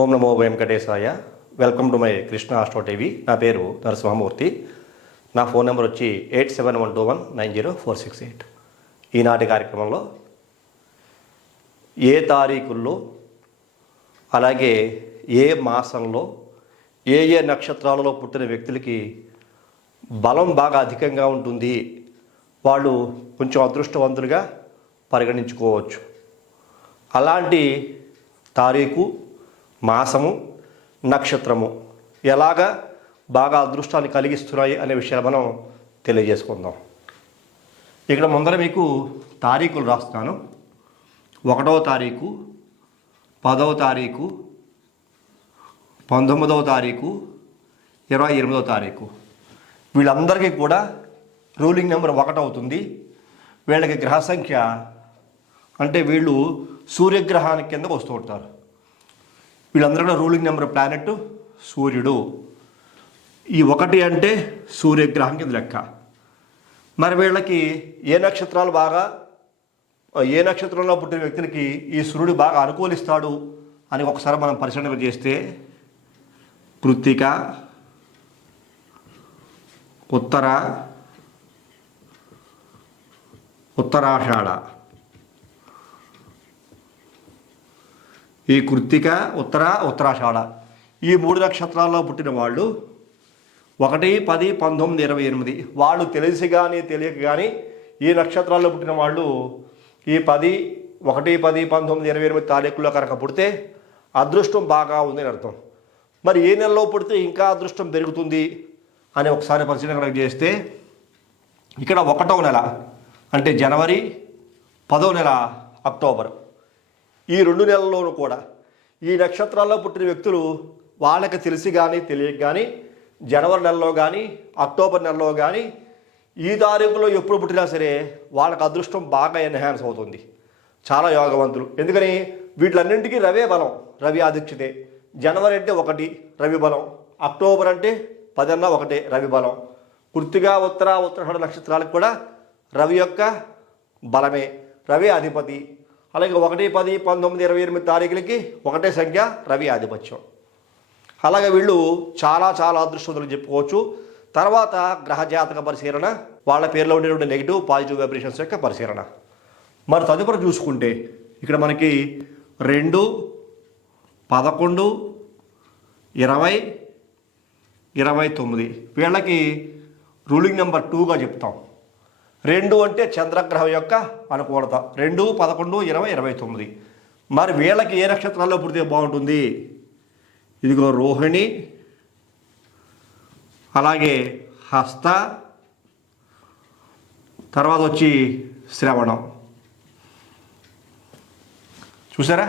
ఓం నమో వెంకటేశాయ. Welcome to my Krishna astro TV. నా పేరు నరసింహమూర్తి. నా ఫోన్ నెంబర్ వచ్చి 8712190468. ఈనాటి కార్యక్రమంలో ఏ తారీఖుల్లో అలాగే ఏ మాసంలో ఏ ఏ నక్షత్రాలలో పుట్టిన వ్యక్తులకి బలం బాగా అధికంగా ఉంటుంది, వాళ్ళు కొంచెం అదృష్టవంతులుగా పరిగణించుకోవచ్చు. అలాంటి తారీఖు, మాసము, నక్షత్రము ఎలాగా బాగా అదృష్టాన్ని కలిగిస్తున్నాయి అనే విషయాలు మనం తెలియజేసుకుందాం. ఇక్కడ ముందర మీకు తారీఖులు రాస్తున్నాను. 1వ తారీఖు, 10వ తారీఖు, 19వ తారీఖు, 28వ తారీఖు. వీళ్ళందరికీ కూడా రూలింగ్ నెంబర్ 1 అవుతుంది. వీళ్ళకి గ్రహ సంఖ్య అంటే వీళ్ళు సూర్యగ్రహానికి కిందకు వస్తూ ఉంటారు. వీళ్ళందరూ కూడా రూలింగ్ నెంబర్ ప్లానెట్ సూర్యుడు. ఈ 1 అంటే సూర్యగ్రహం కింద లెక్క. మరి వీళ్ళకి ఏ నక్షత్రంలో పుట్టిన వ్యక్తులకి ఈ సూర్యుడు బాగా అనుకూలిస్తాడు అని ఒకసారి మనం పరిశీలన చేస్తే కృత్తిక, ఉత్తరాషాఢ, ఈ కృత్తిక, ఉత్తరాషాఢ ఈ 3 నక్షత్రాల్లో పుట్టిన వాళ్ళు 1, 10, 19, 28 వాళ్ళు తెలిసి కానీ తెలియక కానీ ఈ నక్షత్రాల్లో పుట్టిన వాళ్ళు ఈ 1, 10, 19, 28 తారీఖుల్లో కనుక పుడితే అదృష్టం బాగా ఉందని అర్థం. మరి ఏ నెలలో పుడితే ఇంకా అదృష్టం పెరుగుతుంది అని ఒకసారి పరిశీలన కనుక చేస్తే ఇక్కడ 1వ నెల అంటే జనవరి, 10వ నెల అక్టోబర్, ఈ 2 నెలల్లోనూ కూడా ఈ నక్షత్రాల్లో పుట్టిన వ్యక్తులు వాళ్ళకి తెలిసి కానీ తెలియక కానీ జనవరి నెలలో కానీ అక్టోబర్ నెలలో కానీ ఈ తారీఖులో ఎప్పుడు పుట్టినా సరే వాళ్ళకి అదృష్టం బాగా ఎన్హాన్స్ అవుతుంది. చాలా యోగవంతులు. ఎందుకని వీటిలన్నింటికీ రవే బలం, రవి ఆధిక్యతే. జనవరి అంటే 1 రవి బలం, అక్టోబర్ అంటే 10 అన్న 1 రవి బలం, కృత్తిక, ఉత్తరాషాఢ నక్షత్రాలకు కూడా రవి యొక్క బలమే, రవి అధిపతి. అలాగే 1, 10, 19, 28 తారీఖులకి 1 సంఖ్య రవి ఆధిపత్యం. అలాగే వీళ్ళు చాలా చాలా అదృష్టవంతులు చెప్పుకోవచ్చు. తర్వాత గ్రహజాతక పరిశీలన, వాళ్ళ పేరులో ఉండేటువంటి నెగిటివ్ పాజిటివ్ వైబ్రేషన్స్ యొక్క పరిశీలన. మరి తదుపరి చూసుకుంటే ఇక్కడ మనకి 2, 11, 20, 29 వీళ్ళకి రూలింగ్ నెంబర్ 2గా చెప్తాం. 2 అంటే చంద్రగ్రహం యొక్క అనుకూలత. 2, 11, 20, 29 మరి వీళ్ళకి ఏ నక్షత్రాల్లో పుడితే బాగుంటుంది? ఇదిగో రోహిణి, అలాగే హస్త, తర్వాత వచ్చి శ్రవణం. చూసారా?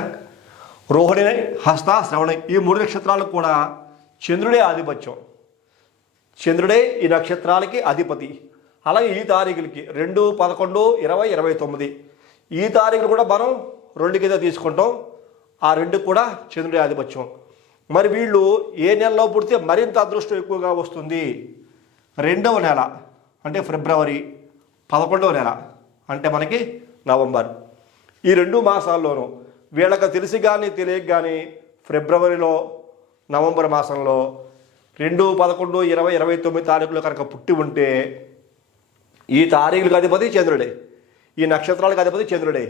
రోహిణి, హస్త, శ్రవణం ఈ 3 నక్షత్రాలకు కూడా చంద్రుడే ఆధిపత్యం. చంద్రుడే ఈ నక్షత్రాలకి అధిపతి. అలాగే ఈ తారీఖులకి 2, 11, 20, 29 ఈ తారీఖులు కూడా మనం 2 కింద తీసుకుంటాం. ఆ 2 కూడా చంద్రుడి ఆధిపత్యం. మరి వీళ్ళు ఏ నెలలో పుడితే మరింత అదృష్టం ఎక్కువగా వస్తుంది? 2వ నెల అంటే ఫిబ్రవరి, 11వ నెల అంటే మనకి నవంబర్. ఈ 2 మాసాల్లోనూ వీళ్ళకి తెలిసి కానీ తెలియక కానీ ఫిబ్రవరిలో, నవంబర్ మాసంలో 2, 11, 20, 29 తారీఖులు కనుక పుట్టి ఉంటే ఈ తారీఖులకు అధిపతి చంద్రుడే, ఈ నక్షత్రాలకు అధిపతి చంద్రుడే.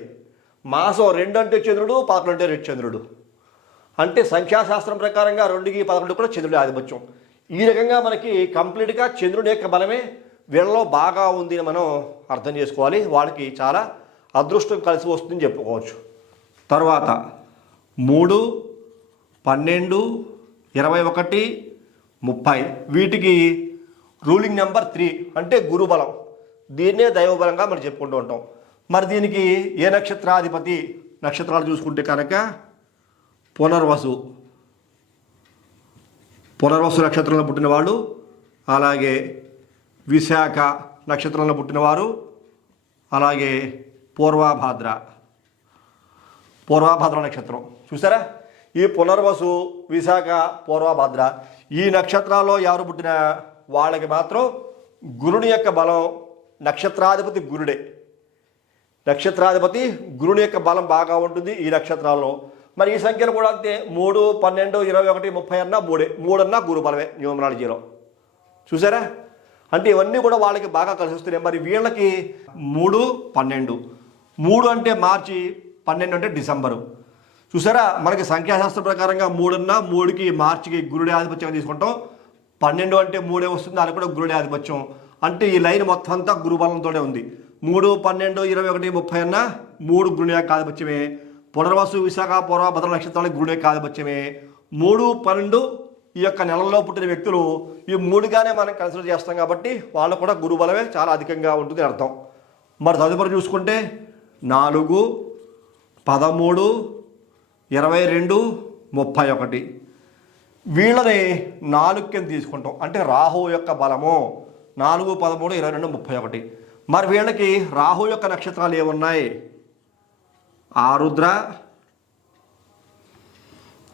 మాసం 2 అంటే చంద్రుడు, 11 అంటే చంద్రుడు. అంటే సంఖ్యాశాస్త్రం ప్రకారంగా 2కి 11 కూడా చంద్రుడి ఆధిపత్యం. ఈ రకంగా మనకి కంప్లీట్గా చంద్రుడి యొక్క బలమే వీళ్ళలో బాగా ఉంది అని మనం అర్థం చేసుకోవాలి. వాళ్ళకి చాలా అదృష్టం కలిసి వస్తుందని చెప్పుకోవచ్చు. తర్వాత 3, 12, 21, 30 వీటికి రూలింగ్ నెంబర్ 3 అంటే గురుబలం. దీన్నే దైవబలంగా మనం చెప్పుకుంటూ ఉంటాం. మరి దీనికి ఏ నక్షత్రాధిపతి? నక్షత్రాలు చూసుకుంటే కనుక పునర్వసు నక్షత్రంలో పుట్టిన వాళ్ళు, అలాగే విశాఖ నక్షత్రంలో పుట్టినవారు, అలాగే పూర్వభాద్ర నక్షత్రం. చూసారా? ఈ పునర్వసు, విశాఖ, పూర్వభాద్ర ఈ నక్షత్రాల్లో ఎవరు పుట్టిన వాళ్ళకి మాత్రం గురుని యొక్క బలం, నక్షత్రాధిపతి గురుడే. నక్షత్రాధిపతి గురుని యొక్క బలం బాగా ఉంటుంది ఈ నక్షత్రాల్లో. మరి ఈ సంఖ్యలు కూడా అంతే 3, 12, 21, 30 అన్నా మూడన్నా గురుబలమే న్యూమరాలజీలో. చూసారా? అంటే ఇవన్నీ కూడా వాళ్ళకి బాగా కలిసి వస్తున్నాయి. మరి వీళ్ళకి 3, 12, 3 అంటే మార్చి, 12 అంటే డిసెంబరు. చూసారా? మనకి సంఖ్యాశాస్త్ర ప్రకారంగా 3 అన్నా 3కి మార్చికి గురుడి ఆధిపత్యం తీసుకుంటాం. 12 అంటే 3 వస్తుంది, అది కూడా గురుడి ఆధిపత్యం. అంటే ఈ లైన్ మొత్తం అంతా గురుబలంతోనే ఉంది. 3, 12, 21, 30 అన్నా 3 గురుడి యొక్క ఆధిపత్యమే. పునర్వసు, విశాఖ, పూర్వ, భద్ర నక్షత్రాలకు గురుడి యొక్క ఆధిపత్యమే. 3, 12 ఈ యొక్క నెలల్లో పుట్టిన వ్యక్తులు ఈ 3గానే మనం కన్సిడర్ చేస్తాం కాబట్టి వాళ్ళు కూడా గురుబలమే చాలా అధికంగా ఉంటుంది అర్థం. మరి తదుపరి చూసుకుంటే 4, 13, 22, 31 వీళ్ళని 4 కింద తీసుకుంటాం. అంటే రాహువు యొక్క బలము 4, 13, 22, 31. మరి వీళ్ళకి రాహు యొక్క నక్షత్రాలు ఏమున్నాయి? ఆరుద్ర,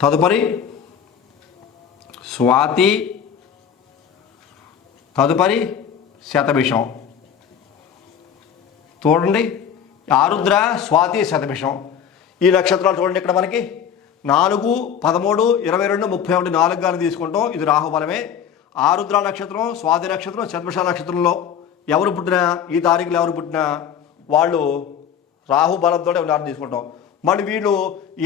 తదుపరి స్వాతి, తదుపరి శతభిషం. చూడండి, ఆరుద్ర, స్వాతి, శతభిషం ఈ నక్షత్రాలు చూడండి. ఇక్కడ మనకి 4, 13, 22, 31 4 గాని తీసుకుంటాం. ఇది రాహుబలమే. ఆరుద్ర నక్షత్రం, స్వాతి నక్షత్రం, శతభిష నక్షత్రంలో ఎవరు పుట్టినా, ఈ తారీఖులు ఎవరు పుట్టినా వాళ్ళు రాహుబలంతో ఉదాహరణ తీసుకుంటాం. మరి వీళ్ళు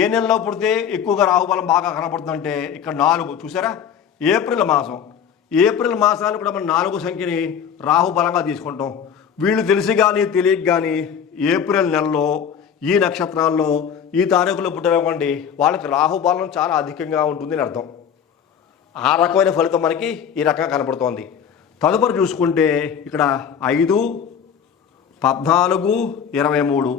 ఏ నెలలో పుడితే ఎక్కువగా రాహుబలం బాగా కనపడుతుందంటే ఇక్కడ 4 చూసారా? ఏప్రిల్ మాసం. ఏప్రిల్ మాసాన్ని కూడా మనం 4 సంఖ్యని రాహుబలంగా తీసుకుంటాం. వీళ్ళు తెలిసి కానీ తెలియక కానీ ఏప్రిల్ నెలలో ఈ నక్షత్రాల్లో ఈ తారీఖులో పుట్టినవ్వండి వాళ్ళకి రాహుబలం చాలా అధికంగా ఉంటుంది అని అర్థం. ఆ రకమైన ఫలితం మనకి ఈ రకంగా కనపడుతోంది. తదుపరి చూసుకుంటే ఇక్కడ 5, 14, 23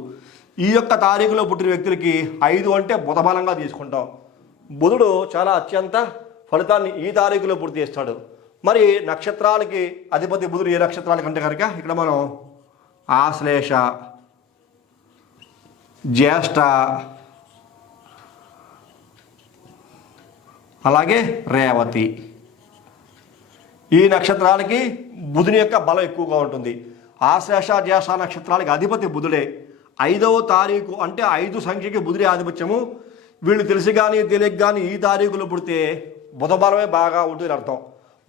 ఈ యొక్క తారీఖులో పుట్టిన వ్యక్తులకి 5 అంటే బుధబలంగా తీసుకుంటాం. బుధుడు చాలా అత్యంత ఫలితాన్ని ఈ తారీఖులో పూర్తి చేస్తాడు. మరి నక్షత్రాలకి అధిపతి బుధుడు ఏ నక్షత్రాలకి అంటే కనుక ఇక్కడ మనం ఆశ్లేష, జ్యేష్ఠ, అలాగే రేవతి ఈ నక్షత్రాలకి బుధుని యొక్క బలం ఎక్కువగా ఉంటుంది. ఆశ్లేష, జ్యేష్ఠ నక్షత్రాలకి అధిపతి బుధుడే. 5వ తారీఖు అంటే 5 సంఖ్యకి బుధుడి ఆధిపత్యము. వీళ్ళు తెలిసి కానీ తెలియక కానీ ఈ తారీఖులో పుడితే బుధబలమే బాగా ఉంటుంది అర్థం.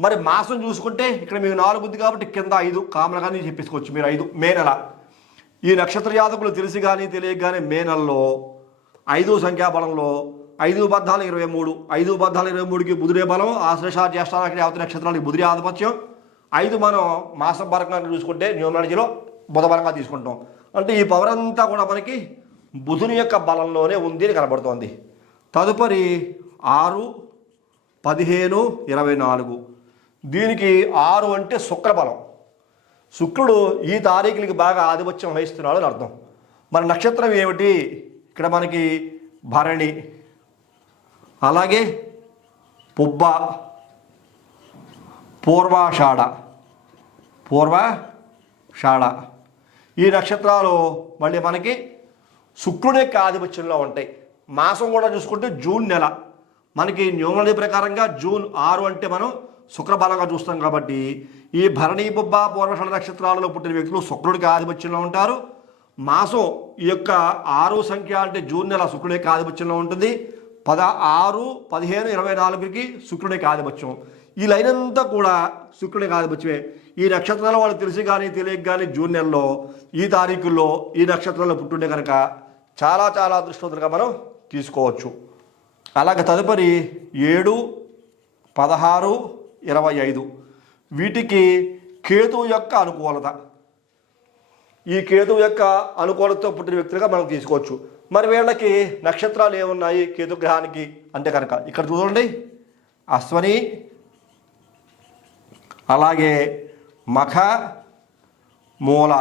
మరి మాసం చూసుకుంటే ఇక్కడ మీకు 4 ఉంది కాబట్టి కింద 5 కామనగానే చెప్పేసుకోవచ్చు మీరు. 5 మే నెల. ఈ నక్షత్ర జాతకులు తెలిసి కానీ తెలియక కానీ మే నెలలో 5 సంఖ్యాబలంలో 5, 14, 23 5, 14, 23కి బుధుడే బలం. ఆశ్లేష, జ్యేష్ఠ నక్షత్రాలకి బుధుడి ఆధిపత్యం. 5 మనం మాసం పరంగా చూసుకుంటే న్యూమరాలజీలో బుధబలంగా తీసుకుంటాం. అంటే ఈ పవర్ అంతా కూడా మనకి బుధుని యొక్క బలంలోనే ఉంది అని కనబడుతోంది. తదుపరి 6, 15, 24 దీనికి 6 అంటే శుక్రబలం. శుక్రుడు ఈ తారీఖులకి బాగా ఆధిపత్యం వహిస్తున్నాడు అని అర్థం. మన నక్షత్రం ఏమిటి? ఇక్కడ మనకి భరణి, అలాగే పుబ్బ, పూర్వాషాఢ ఈ నక్షత్రాలు మళ్ళీ మనకి శుక్రుడి యొక్క ఆధిపత్యంలో ఉంటాయి. మాసం కూడా చూసుకుంటే జూన్ నెల. మనకి న్యూమరాలజీ ప్రకారంగా జూన్ 6 అంటే మనం శుక్రబలంగా చూస్తాం కాబట్టి ఈ భరణి, పుబ్బ, పూర్వాషాఢ నక్షత్రాలలో పుట్టిన వ్యక్తులు శుక్రుడికి ఆధిపత్యంలో ఉంటారు. మాసం ఈ యొక్క 6 సంఖ్య అంటే జూన్ నెల శుక్రుడి యొక్క ఆధిపత్యంలో ఉంటుంది. 16, 15, 24కి శుక్రుడికి ఆధిపత్యం. ఈ లైన్ అంతా కూడా శుక్రుడికి ఆధిపత్యమే. ఈ నక్షత్రాల వాళ్ళు తెలిసి కానీ తెలియక కానీ జూన్ నెలలో ఈ తారీఖుల్లో ఈ నక్షత్రంలో పుట్టుండే కనుక చాలా చాలా అదృష్టవంతులుగా మనం తీసుకోవచ్చు. అలాగే తదుపరి 7, 16, 25 వీటికి కేతువు యొక్క అనుకూలత. ఈ కేతువు యొక్క అనుకూలతతో పుట్టిన వ్యక్తులుగా మనం తీసుకోవచ్చు. మరి వీళ్ళకి నక్షత్రాలు ఏమున్నాయి కేతు గ్రహానికి అంటే కనుక ఇక్కడ చూడండి, అశ్వని, అలాగే మఖ, మూల.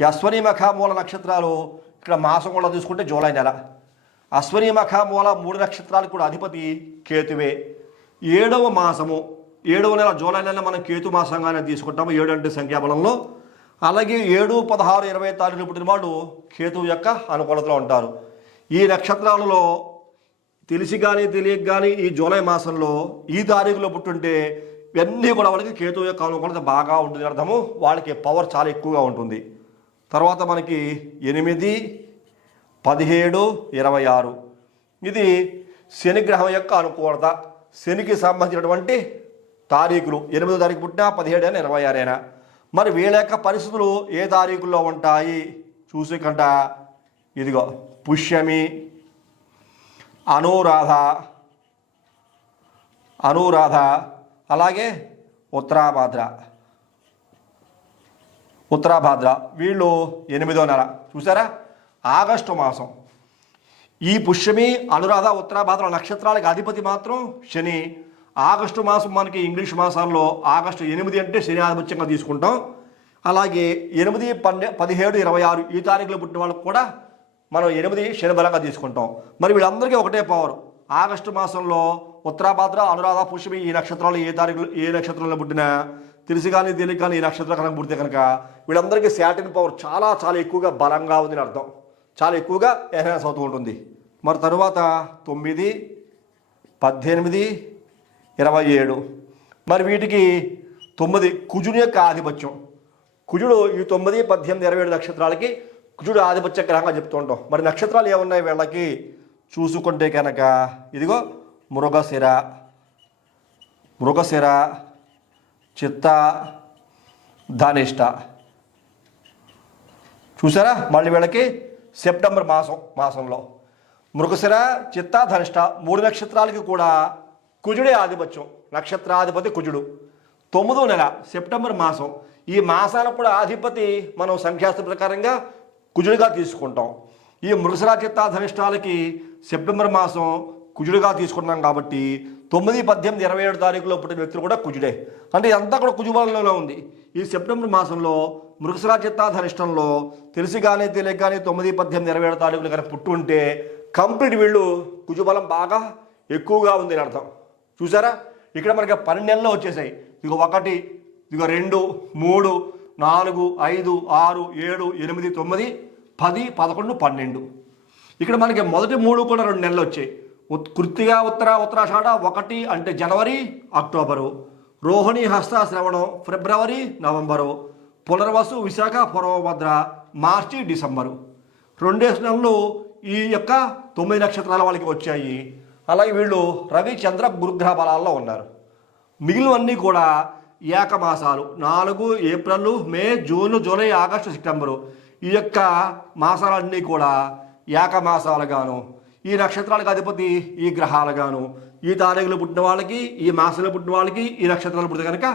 ఈ అశ్వని, మఖ, మూల నక్షత్రాలు ఇక్కడ మాసం కూడా చూసుకుంటే జూలై నెల. అశ్వని, మఖ, మూల 3 నక్షత్రాలకు కూడా అధిపతి కేతువే. 7వ మాసము 7వ నెల జూలై నెల మనం కేతు మాసంగానే తీసుకుంటాము 7 అంటే సంఖ్యాబలంలో. అలాగే 7, 16, 20 తారీఖులు పుట్టిన వాళ్ళు కేతువు యొక్క అనుకూలతలో ఉంటారు. ఈ నక్షత్రాలలో తెలిసి కానీ తెలియక కానీ ఈ జూలై మాసంలో ఈ తారీఖులో పుట్టుంటే ఇవన్నీ కూడా వాళ్ళకి కేతువు యొక్క అనుకూలత బాగా ఉంటుంది అర్థము. వాళ్ళకి పవర్ చాలా ఎక్కువగా ఉంటుంది. తర్వాత మనకి 8, 17, 26 ఇది శనిగ్రహం యొక్క అనుకూలత. శనికి సంబంధించినటువంటి తారీఖులు 8వ తారీఖు పుట్టినా 17 అయినా 26 అయినా. మరి వీళ్ళ యొక్క పరిస్థితులు ఏ తారీఖుల్లో ఉంటాయి చూసి కంట, ఇదిగో పుష్యమి, అనురాధ, అలాగే ఉత్తరాభాద్ర వీళ్ళు 8వ నెల. చూసారా, ఆగస్టు మాసం. ఈ పుష్యమి, అనురాధ, ఉత్తరాభాద్ర నక్షత్రాలకు అధిపతి మాత్రం శని. ఆగస్టు మాసం మనకి ఇంగ్లీష్ మాసాల్లో ఆగస్టు 8 అంటే శని ఆధిపత్యంగా తీసుకుంటాం. అలాగే 8, 17, 26 ఈ తారీఖులో పుట్టిన వాళ్ళకు కూడా మనం 8 శని బలంగా తీసుకుంటాం. మరి వీళ్ళందరికీ ఒకటే పవర్. ఆగస్టు మాసంలో ఉత్తరాభాద్ర, అనురాధ, పుష్యమి ఈ నక్షత్రాలు ఏ నక్షత్రంలో పుట్టినా తెలిసి కానీ తెలియక కానీ ఈ నక్షత్రం కనుక పుడితే కనుక వీళ్ళందరికీ శాటిన్ పవర్ చాలా చాలా ఎక్కువగా బలంగా ఉందని అర్థం. చాలా ఎక్కువగా ఎన్హాన్స్ అవుతూ ఉంటుంది. మరి తరువాత 9, 18, 27. మరి వీటికి 9 కుజుని యొక్క ఆధిపత్యం. కుజుడు ఈ 9, 18, 27 నక్షత్రాలకి కుజుడు ఆధిపత్య గ్రహంగా చెప్తూ ఉంటాం. మరి నక్షత్రాలు ఏమున్నాయి వీళ్ళకి చూసుకుంటే కనుక, ఇదిగో మృగశిర, చిత్త, ధనిష్ట. చూసారా, మళ్ళీ వీళ్ళకి సెప్టెంబర్ మాసంలో మృగశిర, చిత్త, ధనిష్ట 3 నక్షత్రాలకి కూడా కుజుడే ఆధిపత్యం. నక్షత్రాధిపతి కుజుడు. 9వ నెల సెప్టెంబర్ మాసం. ఈ మాసాలకు కూడా అధిపతి మనం సంఖ్యాస్త్ర ప్రకారంగా కుజుడిగా తీసుకుంటాం. ఈ మృగశిర, చిత్త, ధనిష్టాలకి సెప్టెంబర్ మాసం కుజుడిగా తీసుకుంటున్నాం కాబట్టి 9, 18, 27 తారీఖులో పుట్టిన వ్యక్తులు కూడా కుజుడే. అంటే ఇదంతా కూడా కుజుబలంలో ఉంది. ఈ సెప్టెంబర్ మాసంలో మృగశిర, చిత్త, ధనిష్టంలో తెలిసి కానీ తెలియక కానీ 9, 18, 27 తారీఖులు కానీ పుట్టు ఉంటే కంప్లీట్ వీళ్ళు కుజుబలం బాగా ఎక్కువగా ఉంది అని అర్థం. చూసారా, ఇక్కడ మనకి 12 నెలలు వచ్చేసాయి. ఇదిగో 1, ఇదిగో 2, 3, 4, 5, 6, 7, 8, 9, 10, 11, 12. ఇక్కడ మనకి మొదటి 3 కూడా 2 నెలలు వచ్చాయి. కృత్తిక, ఉత్తరాషాఢ 1 అంటే జనవరి, అక్టోబరు. రోహిణి, హస్త, శ్రవణం ఫిబ్రవరి, నవంబరు. పునర్వసు, విశాఖ, పూర్వభద్ర మార్చి, డిసెంబరు. 2 నెలలు ఈ యొక్క 9 నక్షత్రాల వాళ్ళకి వచ్చాయి. అలాగే వీళ్ళు రవి, చంద్ర, గురుగ్రహ బలాల్లో ఉన్నారు. మిగిలినవన్నీ కూడా ఏకమాసాలు. 4 ఏప్రిల్, మే, జూన్, జూలై, ఆగస్టు, సెప్టెంబరు. ఈ యొక్క మాసాలన్నీ కూడా ఏకమాసాలుగాను, ఈ నక్షత్రాలకు అధిపతి ఈ గ్రహాలుగాను, ఈ తారీఖులు పుట్టిన వాళ్ళకి, ఈ మాసంలో పుట్టిన వాళ్ళకి, ఈ నక్షత్రాలు పుట్టిన కనుక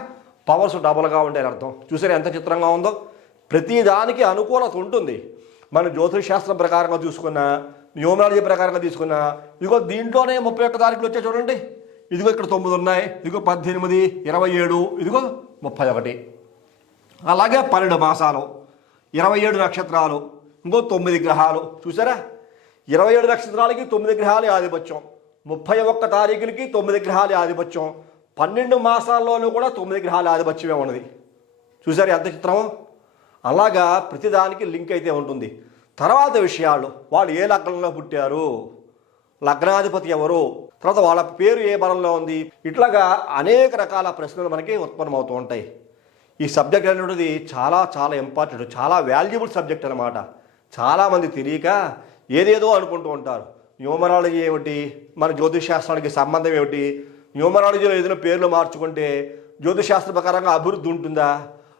పవర్స్ డబుల్గా ఉంటాయని అర్థం. చూసారా ఎంత చిత్రంగా ఉందో. ప్రతి దానికి అనుకూలత ఉంటుంది. మన జ్యోతిష్ శాస్త్రం ప్రకారంగా చూసుకున్నా, న్యూమరాలజీ ప్రకారంగా తీసుకున్నా, ఇదిగో దీంట్లోనే 31 తారీఖులు వచ్చాయి చూడండి. ఇదిగో ఇక్కడ 9 ఉన్నాయి, ఇదిగో 18, 27, ఇదిగో 31. అలాగే 12 మాసాలు, 27 నక్షత్రాలు, ఇంకో 9 గ్రహాలు. చూసారా, 27 నక్షత్రాలకి 9 గ్రహాల ఆధిపత్యం, 31 తారీఖులకి 9 గ్రహాల ఆధిపత్యం, 12 మాసాల్లోనూ కూడా 9 గ్రహాల ఆధిపత్యమే ఉన్నది. చూసారు ఎంత చిత్రమో. అలాగా ప్రతిదానికి లింక్ అయితే ఉంటుంది. తర్వాత విషయాలు, వాళ్ళు ఏ లగ్నంలో పుట్టారు, లగ్నాధిపతి ఎవరు, తర్వాత వాళ్ళ పేరు ఏ బలంలో ఉంది, ఇట్లాగా అనేక రకాల ప్రశ్నలు మనకి ఉత్పన్నమవుతూ ఉంటాయి. ఈ సబ్జెక్ట్ అనేటువంటిది చాలా చాలా ఇంపార్టెంట్, చాలా వాల్యుబుల్ సబ్జెక్ట్ అన్నమాట. చాలామంది తెలియక ఏదేదో అనుకుంటూ ఉంటారు. న్యూమరాలజీ ఏమిటి, మన జ్యోతిష్ శాస్త్రానికి సంబంధం ఏమిటి, న్యూమరాలజీలో ఏదైనా పేర్లు మార్చుకుంటే జ్యోతిష్ శాస్త్ర ప్రకారంగా అభివృద్ధి ఉంటుందా?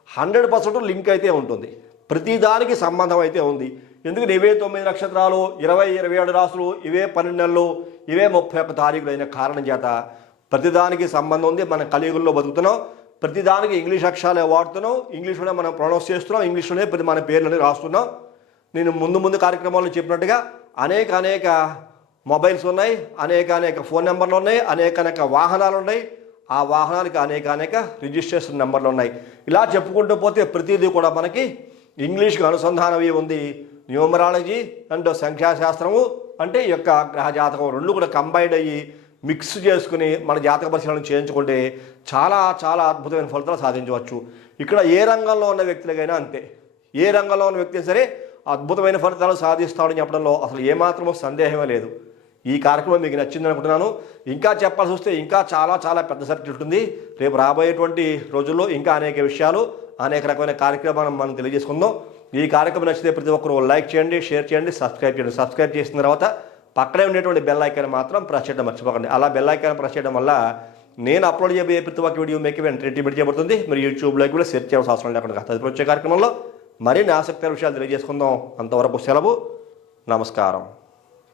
100% లింక్ అయితే ఉంటుంది. ప్రతిదానికి సంబంధం అయితే ఉంది. ఎందుకంటే ఇవే 9 నక్షత్రాలు, 20, 27 రాసులు, ఇవే 12 నెలలు, ఇవే 31 తారీఖులు అయిన కారణం చేత ప్రతిదానికి సంబంధం ఉంది. మనం కలియుగంలో బతుకుతున్నాం. ప్రతిదానికి ఇంగ్లీష్ అక్షరాలే వాడుతున్నాం, ఇంగ్లీష్లోనే మనం ప్రొనౌన్స్ చేస్తున్నాం, ఇంగ్లీష్లోనే మన పేర్లని రాస్తున్నాం. నేను ముందు కార్యక్రమాల్లో చెప్పినట్టుగా అనేక మొబైల్స్ ఉన్నాయి, అనేక ఫోన్ నెంబర్లు ఉన్నాయి, అనేక వాహనాలు ఉన్నాయి. ఆ వాహనాలకి అనేక రిజిస్ట్రేషన్ నెంబర్లు ఉన్నాయి. ఇలా చెప్పుకుంటూ పోతే ప్రతిదీ కూడా మనకి ఇంగ్లీష్కి అనుసంధానం ఉంది. న్యూమరాలజీ అండ్ సంఖ్యాశాస్త్రము అంటే ఈ యొక్క గ్రహ జాతకం 2 కూడా కంబైన్డ్ అయ్యి మిక్స్ చేసుకుని మన జాతక పరిశీలన చేయించుకుంటే చాలా చాలా అద్భుతమైన ఫలితాలు సాధించవచ్చు. ఇక్కడ ఏ రంగంలో ఉన్న వ్యక్తులకైనా అంతే. ఏ రంగంలో ఉన్న వ్యక్తి సరే అద్భుతమైన ఫలితాలు సాధిస్తాడని చెప్పడంలో అసలు ఏమాత్రమో సందేహమే లేదు. ఈ కార్యక్రమం మీకు నచ్చింది అనుకుంటున్నాను. ఇంకా చెప్పాల్సి వస్తే ఇంకా చాలా చాలా పెద్ద సబ్జెక్ట్ ఉంటుంది. రేపు రాబోయేటువంటి రోజుల్లో ఇంకా అనేక విషయాలు, అనేక రకమైన కార్యక్రమాలను మనం తెలియజేసుకుందాం. ఈ కార్యక్రమం నచ్చితే ప్రతి ఒక్కరూ లైక్ చేయండి, షేర్ చేయండి, సబ్స్క్రైబ్ చేయండి. సబ్స్క్రైబ్ చేసిన తర్వాత పక్కనే ఉండేటువంటి బెల్ ఐకాన్ మాత్రం ప్రెస్ చేయడం మర్చిపోకండి. అలా బెల్ ఐకాన్ ప్రెస్ చేయడం వల్ల నేను అప్లోడ్ చేయబోయే ప్రతి ఒక్క వీడియో మీకు వెంటనే రిట్రీట్ చేయబడుతుంది. మీరు యూట్యూబ్లోకి కూడా సెర్చ్ చేయాల్సిన అవసరం లేకుండా. తదుపరి వచ్చే కార్యక్రమంలో మరిన్ని ఆసక్తికర విషయాలు తెలియజేసుకుందాం. అంతవరకు సెలవు. నమస్కారం.